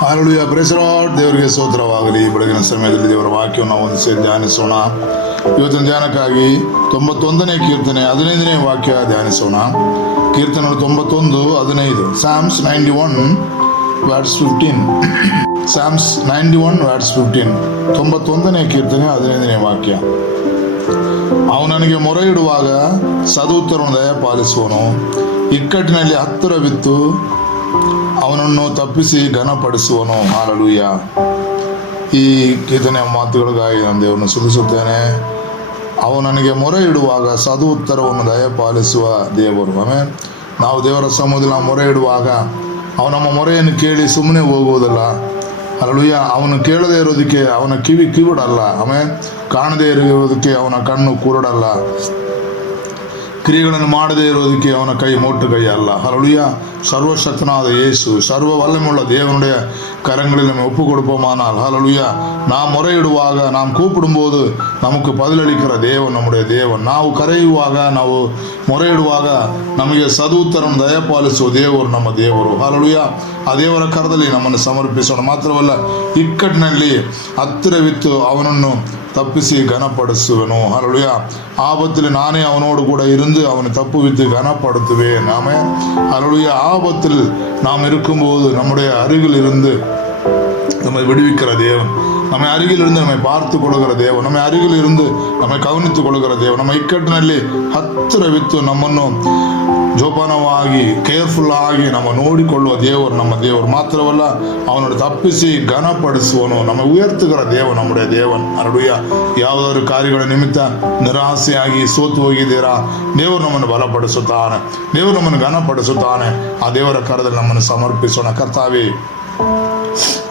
Hallelujah, praise the lord. ದೇವರಿಗೆ ಸ್ತೋತ್ರವಾಗಲಿ. ಬೆಳಗಿನ ಸಮಯದಲ್ಲಿ ದೇವರ ವಾಕ್ಯವನ್ನು ನಾವು ಒಂದು ಸೇರಿ ಧ್ಯಾನಿಸೋಣ. ಇವತ್ತಿನ ಧ್ಯಾನಕ್ಕಾಗಿ 91ನೇ ಕೀರ್ತನೆ 15ನೇ ವಾಕ್ಯ ಧ್ಯಾನಿಸೋಣ. ಕೀರ್ತನೆಗಳು 91:15. Psalms 91:15. Psalms 91:15. 91ನೇ ಕೀರ್ತನೆ 15ನೇ ವಾಕ್ಯ. ಅವನು ನನಗೆ ಮೊರೆ ಇಡುವಾಗ ಸದುತ್ತರವನ್ನು ದಯಪಾಲಿಸುವನು. ಇಕ್ಕಟ್ಟಿನಲ್ಲಿ ಹತ್ತಿರವಿತ್ತು ಅವನನ್ನು ತಪ್ಪಿಸಿ ಘನಪಡಿಸುವನು. ಹಲ್ಲೆಲೂಯಾ. ಈ ಕೀರ್ತನೆಯ ಮಾತುಗಳಿಗಾಗಿ ನಾನು ದೇವರನ್ನು ಸ್ತುತಿಸುತ್ತೇನೆ. ಅವನು ನನಗೆ ಮೊರೆ ಇಡುವಾಗ ಸದು ಉತ್ತರವನ್ನು ದಯಪಾಲಿಸುವ ದೇವರು. ಆಮೇಲೆ ನಾವು ದೇವರ ಸಮ್ಮುಖದಲ್ಲಿ ನಾವು ಮೊರೆ ಇಡುವಾಗ ಅವನು ನಮ್ಮ ಮೊರೆಯನ್ನು ಕೇಳಿ ಸುಮ್ಮನೆ ಹೋಗುವುದಲ್ಲ. ಹಲ್ಲೆಲೂಯಾ. ಅವನು ಕೇಳದೇ ಇರೋದಕ್ಕೆ ಅವನ ಕಿವಿಡಲ್ಲ. ಆಮೇಲೆ ಕಾಣದೇ ಇರೋದಕ್ಕೆ ಅವನ ಕಣ್ಣು ಕುರುಡಲ್ಲ. ಕ್ರಿಯೆಗಳನ್ನು ಮಾಡದೇ ಇರೋದಕ್ಕೆ ಅವನ ಕೈ ಮೋಟು ಕೈ ಅಲ್ಲ. ಹಲ್ಲೆಲೂಯಾ. ಸರ್ವಶಕ್ತನಾದ ಯೇಸು, ಸರ್ವ ವಲ್ಲமையுள்ள தேவனுடைய கரங்களில் நம்ம ஒப்பு கொடுப்போமானால், ஹல்லேலூயா, நாம் முறையிடுவாக, நாம் கூப்பிடும்போது நமக்கு பதிலளிக்கிற தேவன் நம்முடைய தேவன். ನಾವು ಕರೆಯುವಾಗ, ನಾವು ಮೊರೆಯಿಡುವಾಗ ನಮಗೆ ಸದುತ್ತರವನ್ನು ದಯಪಾಲಿಸುವ ದೇವರು ನಮ್ಮ ದೇವರು. ಹಲ್ಲೆಲೂಯಾ. ಆ ದೇವರ ಕರದಲ್ಲಿ ನಮ್ಮನ್ನು ಸಮರ್ಪಿಸೋಣ. ಮಾತ್ರವಲ್ಲ, ಇಕ್ಕಟ್ಟಿನಲ್ಲಿ ಹತ್ತಿರವಿತ್ತು ಅವನನ್ನು ತಪ್ಪಿಸಿ ಘನಪಡಿಸುವನು. ಹಲ್ಲೆಲೂಯಾ. ஆபத்தில் நானே அவனோடு கூட இருந்து அவனை தப்புவித்து கனப்படுத்துவேன். ஆமென். ஹல்லேலூயா. ஆபத்தில் நாம் இருக்கும்போது நம்முடைய அருகில் இருந்து நம்மை விடுவிக்கிற தேவன், நம்மை ಅರಿಗಿಲ್ ಇருந்து நம்மை பார்த்து ಕೊಡುகிற ದೇವ, ನಮ್ಮ ಅರಿಗಿಲ್ ಇருந்து நம்மை ಕವನಿತು ಕೊಡುகிற ದೇವ, ನಮ್ಮ ಇಕ್ಕಟ್ಟಿನಲ್ಲಿ ಹತ್ತಿರವಿತ್ತು ನಮ್ಮನ್ನು ಜೋಪಾನವಾಗಿ ಕೇರ್ಫುಲ್ ಆಗಿ ನಮ್ಮ ನೋಡಿಕೊಳ್ಳುವ ದೇವರು ನಮ್ಮ ದೇವರು. ಮಾತ್ರವಲ್ಲ, ಅವನನ್ನು ತಪ್ಪಿಸಿ ಘನಪಡಿಸುವನು. ನಮ್ಮ ಉಯರ್ತಿಗರ ದೇವ நம்முடைய ದೇವನ್. ಹಲ್ಲೆಲೂಯಾ. ಯಾವುದಾದ್ರು ಕಾರ್ಯಗಳ ನಿಮಿತ್ತ ನಿರಾಸೆಯಾಗಿ ಸೋತು ಹೋಗಿದ್ದೀರಾ, ದೇವರು ನಮ್ಮನ್ನು ಬಲಪಡಿಸುತ್ತಾನೆ, ದೇವರು ನಮ್ಮನ್ನು ಘನಪಡಿಸುತ್ತಾನೆ. ಆ ದೇವರ ಕರದಲ್ಲಿ ನಮ್ಮನ್ನು ಸಮರ್ಪಿಸೋಣ. ಕರ್ತಾವೇ,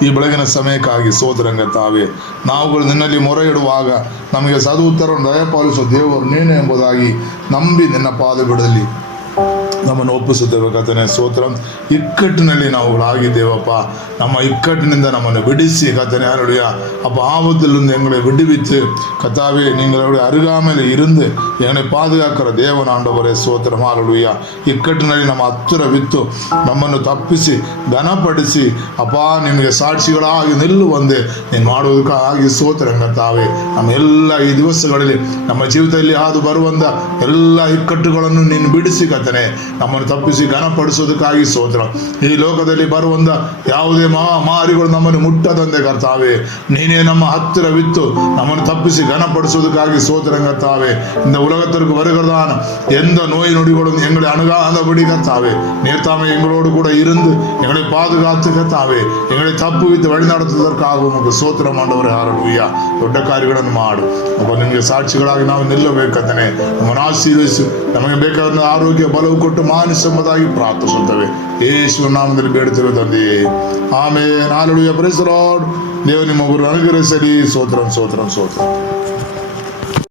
ಈ ಬೆಳಗಿನ ಸಮಯಕ್ಕಾಗಿ ಸ್ತೋತ್ರ ತಾವೇ. ನಾವುಗಳು ನಿನ್ನಲ್ಲಿ ಮೊರೆ ಇಡುವಾಗ ನಮಗೆ ಸದು ಉತ್ತರವನ್ನು ದಯಪಾಲಿಸುವ ದೇವರು ನೀನು ಎಂಬುದಾಗಿ ನಂಬಿ ನಿನ್ನ ಪಾದಗಳಲ್ಲಿ ನಮ್ಮನ್ನು ಒಪ್ಪಿಸುತ್ತೇವೆ. ಕರ್ತನೇ ಸ್ತೋತ್ರ. ಇಕ್ಕಟ್ಟಿನಲ್ಲಿ ನಾವುಗಳಾಗಿದ್ದೇವಪ್ಪ. ನಮ್ಮ ಇಕ್ಕಟ್ಟಿನಿಂದ ನಮ್ಮನ್ನು ಬಿಡಿಸಿ கர்த்தனே. ஹல்லேலூயா. அப்போ ஆபத்திலிருந்து எங்களை விடுவித்து கர்த்தாவே, நீங்களுடைய அருகாமையில் இருந்து எங்களை பாதுகாக்கிற தேவன் ஆண்டவரே ಸ್ತೋತ್ರ. ஹல்லேலூயா. ಇಕ್ಕಟ್ಟಿನಲ್ಲಿ ನಮ್ಮ ಹತ್ತಿರವಿತ್ತು ನಮ್ಮನ್ನು ತಪ್ಪಿಸಿ ಘನಪಡಿಸಿ ಅಪ್ಪ ನಿಮಗೆ ಸಾಕ್ಷಿಗಳಾಗಿ ನಿಲ್ಲುವಂತೆ ನೀನು ಮಾಡುವುದಕ್ಕಾಗಿ ಸ್ತೋತ್ರ ಕರ್ತಾವೆ. ನಮ್ಮ ಎಲ್ಲ ಈ ದಿವಸಗಳಲ್ಲಿ ನಮ್ಮ ಜೀವಿತದಲ್ಲಿ ಹಾದು ಬರುವಂಥ ಎಲ್ಲ ಇಕ್ಕಟ್ಟುಗಳನ್ನು ನೀನು ಬಿಡಿಸಿ ಕರ್ತನೇ, ನಮ್ಮನ್ನು ತಪ್ಪಿಸಿ ಘನಪಡಿಸೋದಕ್ಕಾಗಿ ಸ್ತೋತ್ರ. ಈ ಲೋಕದಲ್ಲಿ ಬರುವಂಥ ಯಾವುದೇ ಮಾರಿಗಳು ನಮ್ಮನ್ನು ಮುಟ್ಟದಂತೆ ಕರ್ತಾವೆ, ನೀನೇ ನಮ್ಮ ಹತ್ತಿರವಿತ್ತು நம்மை தப்பிச்சு கனப்படுத்துவதற்காக ஸ்தோத்திரம் கர்த்தாவே. இந்த உலகத்திற்கு வருகிறதான எந்த நோய் நொடிகளும் எங்களை அணுகாதபடி கர்த்தாவே, நேர்த்தாமே எங்களோடு கூட இருந்து எங்களை பாதுகாத்து கர்த்தாவே, எங்களை தப்புவித்து வழி நடத்துவதற்காக உமக்கு ಸ್ತೋತ್ರಂ ಆಂಡವರೇ. ಹಲ್ಲೆಲೂಯಾ. ದೊಡ್ಡ ಕಾರ್ಯಗಳನ್ನು ಮಾಡು ಅಪ್ಪ. ನಿಮಗೆ ಸಾಕ್ಷಿಗಳಾಗಿ ನಾವು ನಿಲ್ಲಬೇಕು ಕರ್ತನೇ. ನಮ್ಮನ್ನು ಆಶೀರ್ವದಿಸು. ನಮಗೆ ಬೇಕಾದ ಆರೋಗ್ಯ ಬಲವು ಕೊಟ್ಟು ಮಾನಿಸೆಂಬುದಾಗಿ ಪ್ರಾರ್ಥಿಸುತ್ತೇವೆ. ಯೇಸುವಿನ ನಾಮದಲ್ಲಿ ಬೇಡುತ್ತೇವೆ ತಂದೆಯೇ. Amen. Hallelujah. Praise the Lord. ದೇವರು ನಿಮ್ಮೊಬ್ಬರು ಅನುಗ್ರಹಿಸಲಿ. ಸ್ತೋತ್ರಂ ಸ್ತೋತ್ರಂ ಸ್ತೋತ್ರ.